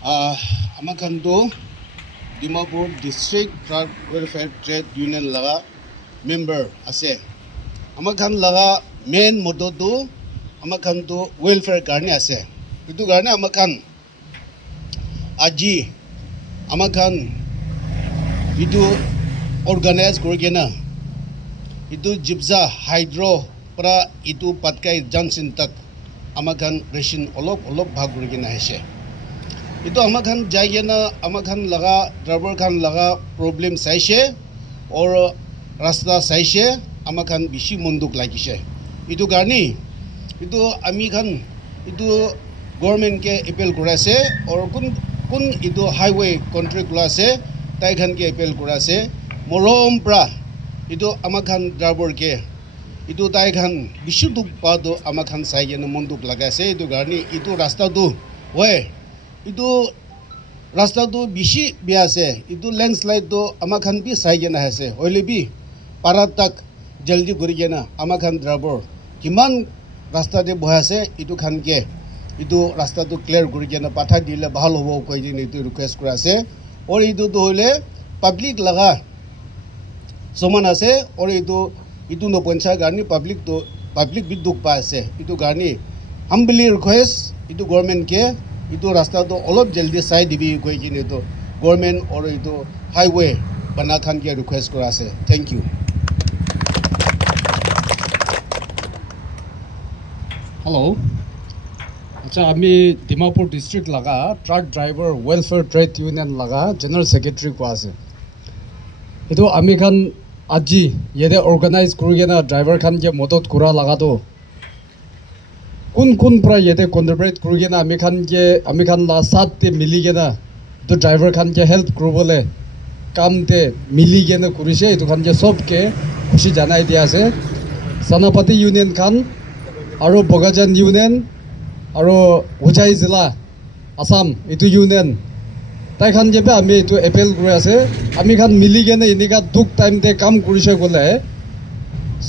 আমাখানটো Dimapur district truck welfare trade union লগা member আছে। আমাখান লগা মেইন মটটো আমাখানটো ৱেলফেয়াৰ কাৰণে আছে। সেইটো কাৰণে আমাখান আজি আমাখান এইটো অৰ্গেনাইজ কৰি কিনে এইটো জিপজা হাইড্ৰ পৰা এইটো পাটকাই জাংচন তাক আমাখান ৰেচন অলপ ভাগ কৰি কিনে আহিছে। itu amakan jayana amakan laga driver kan laga problem saise or rasta saise amakan bishi munduk lagise itu garni itu ami kan itu government ke appeal korase or kun itu highway contract lase tai kan ke appeal korase morom pra itu amakan driver ke itu tai kan bishi duk pa do amakan saigena munduk lagase itu garni itu rasta tu we itu ৰাস্তাটো বেছি বেয়া আছে। এইটো লেণ্ডশ্লাইডটো আমাখান B চাই কিনে আছে হ'লে B পাৰাত তাক জলদি কৰি কিনে আমাখান ড্ৰাইভাৰ কিমান ৰাস্তাতে বহি আছে এইটো খানকে এইটো ৰাস্তাটো ক্লিয়াৰ কৰি কিনে পঠাই দিলে ভাল হ'ব কৈ কিনে এইটো ৰিকুৱেষ্ট কৰা আছে। আৰু এইটোতো হ'লে পাব্লিক লগা সমান আছে আৰু এইটো নপঞ্চাৰ কাৰণে পাব্লিক বি দুখ পাই আছে। এইটো কাৰণে হাম্বলি ৰিকুৱেষ্ট এইটো গভৰ্ণমেণ্টকে itu rasta tu olop jaldi sai dibi koi kini tu government or itu highway banakan ke request kora ase. Thank you. Hello. Acha ami Dimapur district laga truck driver welfare trade union laga general secretary ko ase. Itu ami khan aji yede organize kuri na driver khan ke modot kura laga to কোন পৰা ইয়াতে contribute কৰি কিনে আমি খান লা সাথে মিলি কিনে তো ড্ৰাইভাৰ খানকে হেল্প কৰিবলৈ কামতে মিলি কিনে কৰিছে। এইটো খানকে চবকে খুচি জনাই দিয়া আছে। চানাপাতি ইউনিয়ন খান আৰু বগাজান ইউনিয়ন আৰু হোজাই জিলা আসাম এইটো ইউনিয়ন তাই খান যে আমি এইটো এপেল কৰি আছে আমি খান মিলি কিনে এনেকুৱা দুখ টাইমতে কাম কৰিছে গ'লে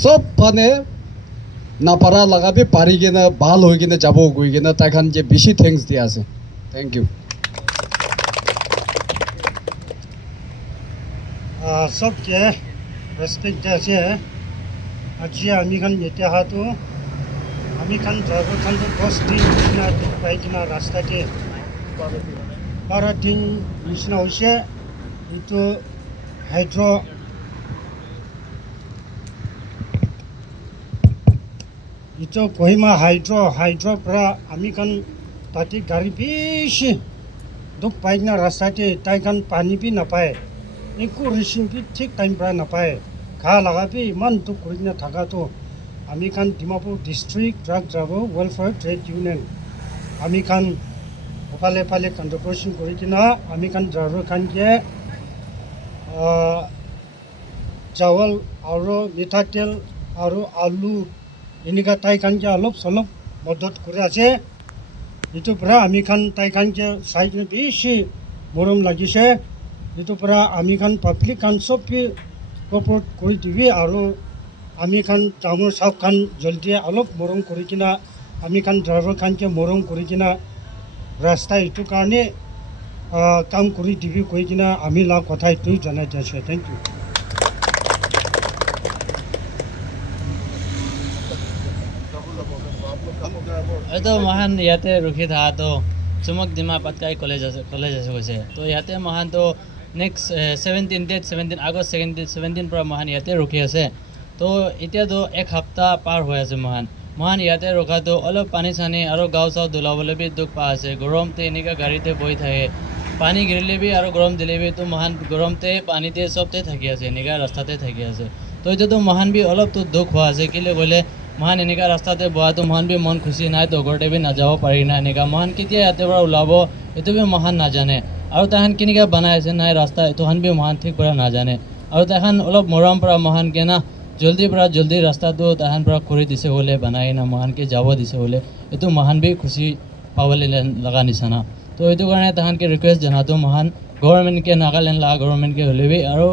চব মানে নাপাৰা লগাবি পাৰি কিনে ভাল হৈ কিনে যাব গৈ কিনে তাই খান যে বেছি থেংকছ দিয়া আছে। Thank U. सबके रेस्पेक्ट আছে। আজি আমি খান এতিয়া হাতো আমি খান ড্রাইভার খান 10 দিন নিচিনা পাই কিনা রাস্তাতে 12 দিন নিচিনা হৈছে। এইটো হাইড্ৰ itu Kohima hydro pra ami kan tati gari bishi duk paina rasate tai kan pani bi na pae iku rishin bi thik time pra na pae kha laga bi man duk kurina thaga to ami kan Dimapur district truck driver welfare trade union ami kan pale contribution kori kina ami kan driver kan ke chawal aru mitha tel aru alu এনেকা তাই খানকে অলপ চলপ মদত কৰি আছে। এইটোৰ পৰা আমি খান তাই খানকে চাই কিনে বেছি মৰম লাগিছে। এইটোৰ পৰা আমি খান পাব্লিক খান চব কপৰ্ট কৰি দিবি আৰু আমি খান ডাঙৰ চাওক খান জলদি অলপ মৰম কৰি কিনা আমি খান ড্ৰাইভাৰ খানকে মৰম কৰি কিনা ৰাস্তা এইটো কাৰণে কাম কৰি দিবি কৈ কিনা আমি লাভ কথা এইটোৱে জনাই দিছে। Thank you. এইটো মহান ইয়াতে ৰখি থাকাটো চুমক ডিমা পাটকাই কলেজ আছে কৈছে তো ইয়াতে মহানটো নেক্সট 17 আগষ্ট 17 পৰা মহান ইয়াতে ৰখি আছে। তো এতিয়াতো এক সপ্তাহ পাৰ হৈ আছে। মহান ইয়াতে ৰখাটো অলপ পানী চানী আৰু গাঁও চাও ধুলাবলৈ বি দুখ পা আছে। গৰমতে এনেকুৱা গাড়ীতে বহি থাকে পানী গিৰিলে বি আৰু গৰম দিলে বি তো মহান গৰমতে পানীতে চবতে থাকি আছে এনেকুৱা ৰাস্তাতে থাকি আছে। তো এতিয়াতো মহান বি অলপতো দুখ হোৱা আছে কেলৈ গ'লে মহান এনেকুৱা ৰাস্তাতে বহাটো মহান বি মন খুচি নাই তো ঘৰতে বি নাযাব পাৰি না এনেকুৱা মহান কেতিয়া ইয়াতে পৰা ওলাব এইটো বি মহান নাজানে আৰু তাহান কেনেকৈ বনাই আছে নাই ৰাস্তা এইটোহান বি মহান ঠিক পৰা নাজানে আৰু তাহান অলপ মৰম পৰা মহানকে না জলদি ৰাস্তাটো তাহান পৰা কৰি দিছে হ'লে বনাই না মহানকে যাব দিছে হ'লে এইটো মহান বি খুচি পাবলৈ লগা নিচিনা। তো এইটো কাৰণে তাহানকে ৰিকুৱেষ্ট জনাটো মহান গভৰ্ণমেণ্টকে নাগালেণ্ড লগা গভৰ্ণমেণ্টকে হ'লে বি আৰু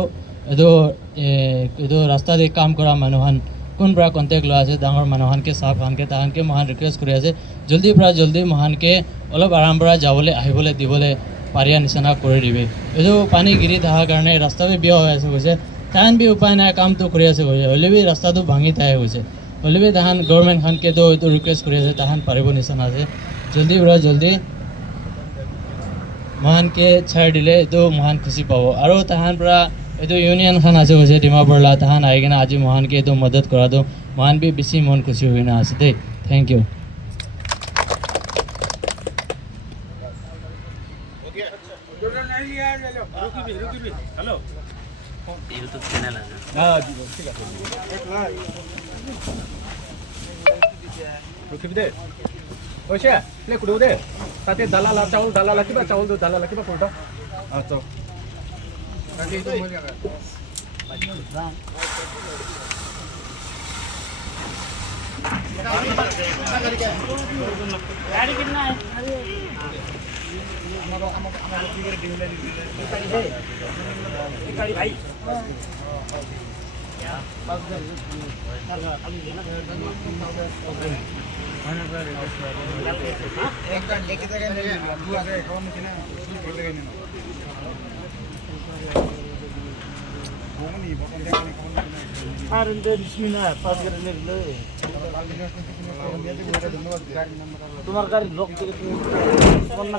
এইটো ৰাস্তাতে কাম কৰা মানুহহান কোন পৰা কণ্টেক্ট লোৱা আছে ডাঙৰ মানুহকে চাহাবখানকে তাহানকে মহান ৰিকুৱেষ্ট কৰি আছে জলদি মহানকে অলপ আৰাম পৰা যাবলৈ আহিবলৈ দিবলৈ পাৰিয়া নিচিনা কৰি দিবি এইটো পানী গিৰি থকাৰ কাৰণে ৰাস্তা বিয়া হৈ আছে কৈছে তাহান বি উপায় নাই কামটো কৰি আছে কৈছে হ'লে বি ৰাস্তাটো ভাঙি থাকে কৈছে হ'লে বি তাহান গভৰ্ণমেণ্টখনকেতো এইটো ৰিকুৱেষ্ট কৰি আছে তাহান পাৰিব নিচিনা আছে জলদি মহানকে চাই দিলে এইটো মহান খুচি পাব আৰু তাহান পৰা এইটো ইউনিয়নখন আছে কৈছে ডিমাপুৰলা তাহান আহি কিনে আজি মহানকে এইটো মদত কৰাটো মহান বি বেছি মন খুচি হৈ কিনে আছে দেই থেংক ইউ ইউটিউব চেনেল আছে ৰখিবি দে কৈছে প্লে কুদেও দে তাতে দালা চাউল দালা কিবা চাউল দালা কিবা কৰিবা আচ্ছা गाड़ी कितना है भाई তোমার গাড়ি লোক থেকে তুমি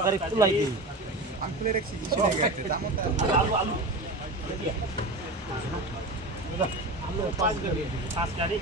গাড়ি খুলাই দিই আলু 5 গাড়ি